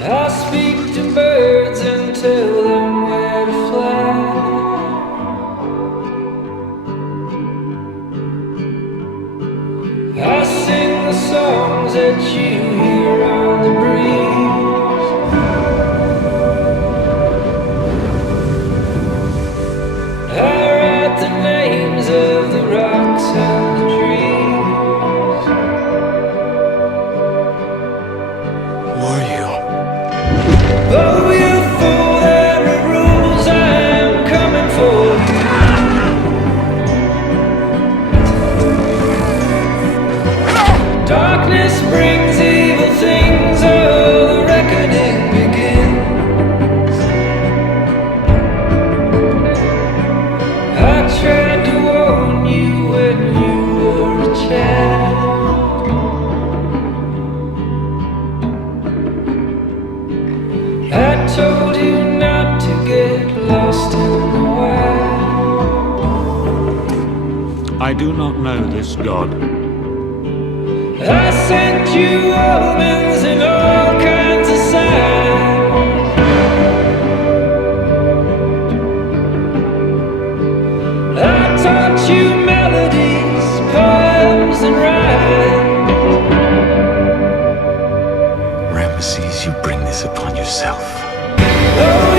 I speak to birds and tell them where to fly. I sing the songs that you hear on the breeze. I write the names of the rocks and the trees. Who are you? Oh, you fool, there are rules, I am coming for you. Darkness brings evil things, oh, the reckoning begins. I tried to warn you when you were a child. I told you not to get lost in the wild. I do not know this god. I sent you omens and all kinds of signs. I taught you melodies, poems, and rhymes. Ramesses, you bring this upon yourself. Oh,